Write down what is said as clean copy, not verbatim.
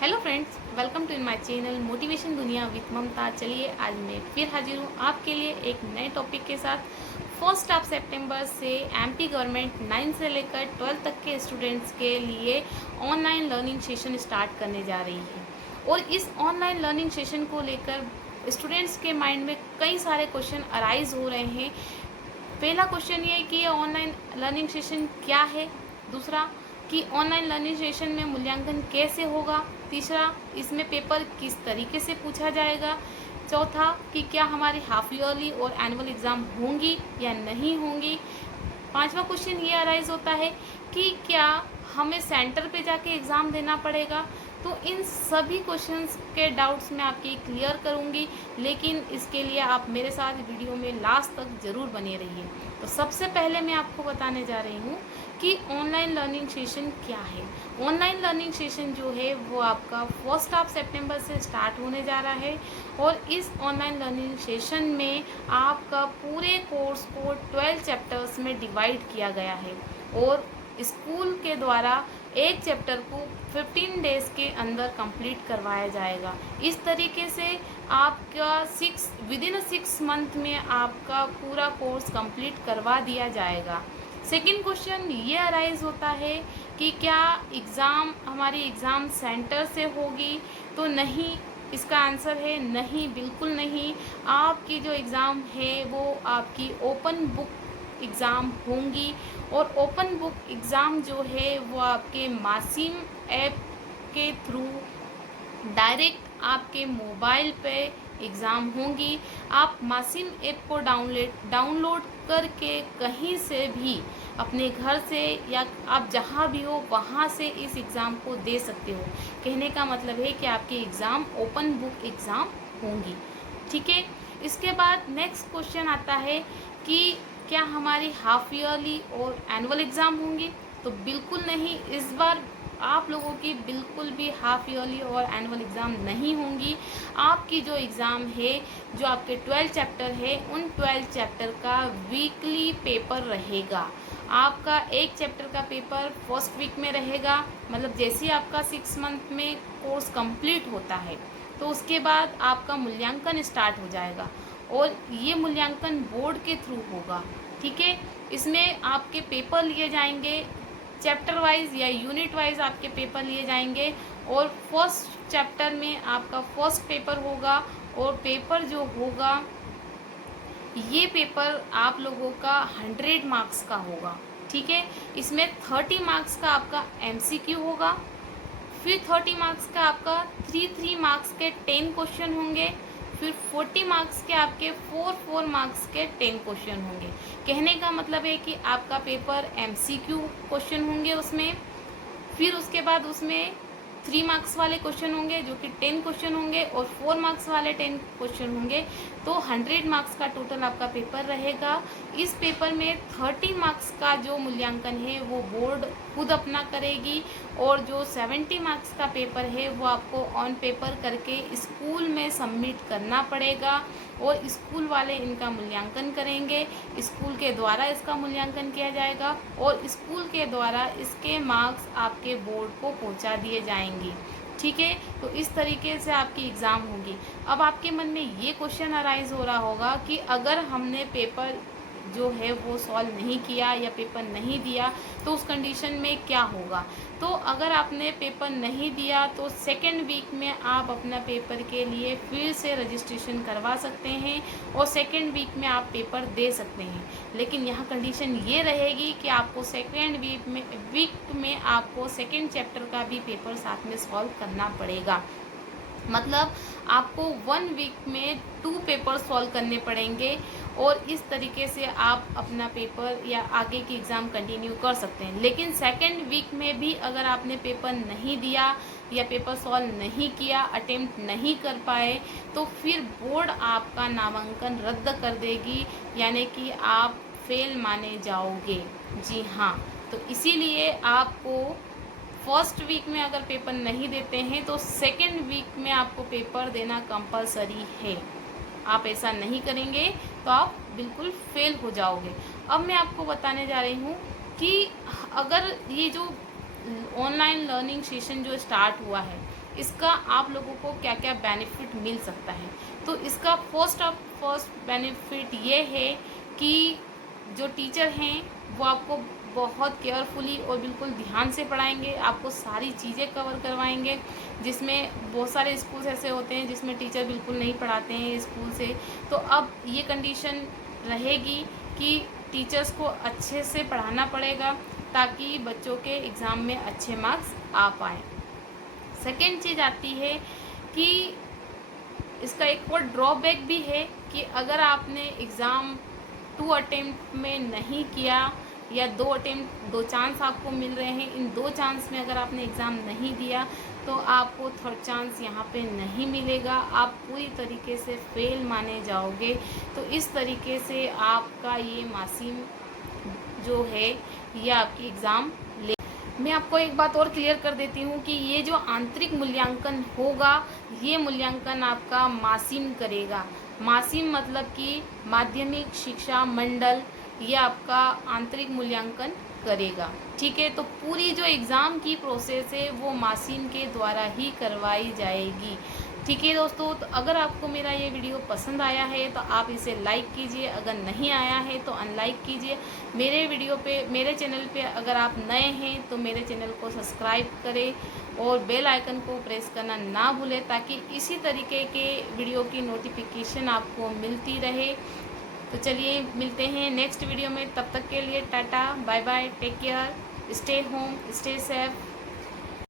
Hello friends, welcome to in my channel motivation दुनिया with Mamata. चलिए आज मैं फिर हाजिर हूँ आपके लिए एक नए टॉपिक के साथ। फर्स्ट ऑफ सितंबर से एमपी गवर्नमेंट 9 से लेकर 12 तक के स्टूडेंट्स के लिए ऑनलाइन लर्निंग सेशन स्टार्ट करने जा रही है। और इस ऑनलाइन लर्निंग सेशन को लेकर स्टूडेंट्स के माइंड में कई सारे क्वेश्चन अराइज हो रहे हैं। पहला क्वेश्चन ये है कि ये ऑनलाइन लर्निंग सेशन क्या है। दूसरा कि ऑनलाइन लर्निंग सेशन में मूल्यांकन कैसे होगा। तीसरा, इसमें पेपर किस तरीके से पूछा जाएगा। चौथा कि क्या हमारी हाफ ईयरली और एनुअल एग्ज़ाम होंगी या नहीं होंगी। पांचवा क्वेश्चन ये अराइज होता है कि क्या हमें सेंटर पे जाके एग्ज़ाम देना पड़ेगा। तो इन सभी क्वेश्चंस के डाउट्स मैं आपकी क्लियर करूंगी, लेकिन इसके लिए आप मेरे साथ वीडियो में लास्ट तक ज़रूर बने रहिए। तो सबसे पहले मैं आपको बताने जा रही हूँ कि ऑनलाइन लर्निंग सेशन क्या है। ऑनलाइन लर्निंग सेशन जो है वो आपका फर्स्ट ऑफ सितंबर से स्टार्ट होने जा रहा है। और इस ऑनलाइन लर्निंग सेशन में आपका पूरे कोर्स को 12 चैप्टर्स में डिवाइड किया गया है। और स्कूल के द्वारा एक चैप्टर को 15 डेज़ के अंदर कंप्लीट करवाया जाएगा। इस तरीके से आपका विद इन 6 मंथ में आपका पूरा कोर्स कंप्लीट करवा दिया जाएगा। सेकंड क्वेश्चन ये अराइज होता है कि क्या एग्ज़ाम हमारी एग्ज़ाम सेंटर से होगी। तो नहीं, इसका आंसर है नहीं, बिल्कुल नहीं। आपकी जो एग्ज़ाम है वो आपकी ओपन बुक एग्ज़ाम होंगी। और ओपन बुक एग्ज़ाम जो है वो आपके मासिम ऐप के थ्रू डायरेक्ट आपके मोबाइल पे एग्ज़ाम होंगी। आप मासिम ऐप को डाउनलोड करके कहीं से भी अपने घर से या आप जहाँ भी हो वहाँ से इस एग्ज़ाम को दे सकते हो। कहने का मतलब है कि आपकी एग्ज़ाम ओपन बुक एग्ज़ाम होंगी। ठीक है। इसके बाद नेक्स्ट क्वेश्चन आता है कि क्या हमारी हाफ ईयरली और एनुअल एग्ज़ाम होंगी। तो बिल्कुल नहीं, इस बार आप लोगों की बिल्कुल भी हाफ ईयरली और एनुअल एग्ज़ाम नहीं होंगी। आपकी जो एग्ज़ाम है, जो आपके 12 चैप्टर है, उन 12 चैप्टर का वीकली पेपर रहेगा। आपका एक चैप्टर का पेपर फर्स्ट वीक में रहेगा। मतलब जैसे ही आपका 6 मंथ में कोर्स कंप्लीट होता है तो उसके बाद आपका मूल्यांकन स्टार्ट हो जाएगा। और ये मूल्यांकन बोर्ड के थ्रू होगा। ठीक है। इसमें आपके पेपर लिए जाएंगे, चैप्टर वाइज या यूनिट वाइज आपके पेपर लिए जाएंगे। और फर्स्ट चैप्टर में आपका फर्स्ट पेपर होगा। और पेपर जो होगा, ये पेपर आप लोगों का 100 मार्क्स का होगा। ठीक है। इसमें 30 मार्क्स का आपका एमसीक्यू होगा। फिर 30 मार्क्स का आपका 3 मार्क्स के 10 क्वेश्चन होंगे। फिर 40 मार्क्स के आपके 4 मार्क्स के 10 क्वेश्चन होंगे। कहने का मतलब है कि आपका पेपर एमसीक्यू क्वेश्चन होंगे उसमें। फिर उसके बाद उसमें 3 मार्क्स वाले क्वेश्चन होंगे जो कि 10 क्वेश्चन होंगे, और 4 मार्क्स वाले 10 क्वेश्चन होंगे। तो 100 मार्क्स का टोटल आपका पेपर रहेगा। इस पेपर में 30 मार्क्स का जो मूल्यांकन है वो बोर्ड खुद अपना करेगी। और जो 70 मार्क्स का पेपर है वो आपको ऑन पेपर करके स्कूल में सबमिट करना पड़ेगा। और स्कूल वाले इनका मूल्यांकन करेंगे। स्कूल के द्वारा इसका मूल्यांकन किया जाएगा और स्कूल के द्वारा इसके मार्क्स आपके बोर्ड को पहुंचा दिए जाएंगे। ठीक है। तो इस तरीके से आपकी एग्ज़ाम होगी। अब आपके मन में ये क्वेश्चन अराइज हो रहा होगा कि अगर हमने पेपर जो है वो सॉल्व नहीं किया या पेपर नहीं दिया तो उस कंडीशन में क्या होगा। तो अगर आपने पेपर नहीं दिया तो सेकेंड वीक में आप अपना पेपर के लिए फिर से रजिस्ट्रेशन करवा सकते हैं और सेकेंड वीक में आप पेपर दे सकते हैं। लेकिन यहाँ कंडीशन ये रहेगी कि आपको सेकेंड वीक में आपको सेकेंड चैप्टर का भी पेपर साथ में सॉल्व करना पड़ेगा। मतलब आपको 1 वीक में 2 पेपर सॉल्व करने पड़ेंगे। और इस तरीके से आप अपना पेपर या आगे की एग्ज़ाम कंटिन्यू कर सकते हैं। लेकिन सेकेंड वीक में भी अगर आपने पेपर नहीं दिया या पेपर सॉल्व नहीं किया, अटेम्प्ट नहीं कर पाए, तो फिर बोर्ड आपका नामांकन रद्द कर देगी, यानी कि आप फेल माने जाओगे। जी हाँ। तो इसीलिए आपको फर्स्ट वीक में अगर पेपर नहीं देते हैं तो सेकेंड वीक में आपको पेपर देना कंपलसरी है। आप ऐसा नहीं करेंगे तो आप बिल्कुल फेल हो जाओगे। अब मैं आपको बताने जा रही हूँ कि अगर ये जो ऑनलाइन लर्निंग सेशन जो स्टार्ट हुआ है, इसका आप लोगों को क्या क्या बेनिफिट मिल सकता है। तो इसका फर्स्ट बेनिफिट ये है कि जो टीचर हैं वो आपको बहुत केयरफुली और बिल्कुल ध्यान से पढ़ाएंगे, आपको सारी चीज़ें कवर करवाएंगे, जिसमें बहुत सारे स्कूल्स ऐसे होते हैं जिसमें टीचर बिल्कुल नहीं पढ़ाते हैं स्कूल से। तो अब ये कंडीशन रहेगी कि टीचर्स को अच्छे से पढ़ाना पड़ेगा ताकि बच्चों के एग्ज़ाम में अच्छे मार्क्स आ पाएँ। सेकेंड चीज़ आती है कि इसका एक और ड्रॉबैक भी है कि अगर आपने एग्ज़ाम 2 अटेम्प्ट में नहीं किया या 2 चांस आपको मिल रहे हैं, इन 2 चांस में अगर आपने एग्ज़ाम नहीं दिया तो आपको थर्ड चांस यहाँ पे नहीं मिलेगा, आप पूरी तरीके से फेल माने जाओगे। तो इस तरीके से आपका ये मासिम जो है ये आपकी एग्ज़ाम ले। मैं आपको एक बात और क्लियर कर देती हूँ कि ये जो आंतरिक मूल्यांकन होगा, ये मूल्यांकन आपका मासिम करेगा। मासिम मतलब कि माध्यमिक शिक्षा मंडल, ये आपका आंतरिक मूल्यांकन करेगा। ठीक है, तो पूरी जो एग्ज़ाम की प्रोसेस है वो मासिम के द्वारा ही करवाई जाएगी। ठीक है दोस्तों, तो अगर आपको मेरा ये वीडियो पसंद आया है तो आप इसे लाइक कीजिए, अगर नहीं आया है तो अनलाइक कीजिए। मेरे चैनल पे अगर आप नए हैं तो मेरे चैनल को सब्सक्राइब करें और बेल आइकन को प्रेस करना ना भूलें ताकि इसी तरीके के वीडियो की नोटिफिकेशन आपको मिलती रहे। तो चलिए मिलते हैं नेक्स्ट वीडियो में, तब तक के लिए tata bye bye, take care, stay home, stay safe.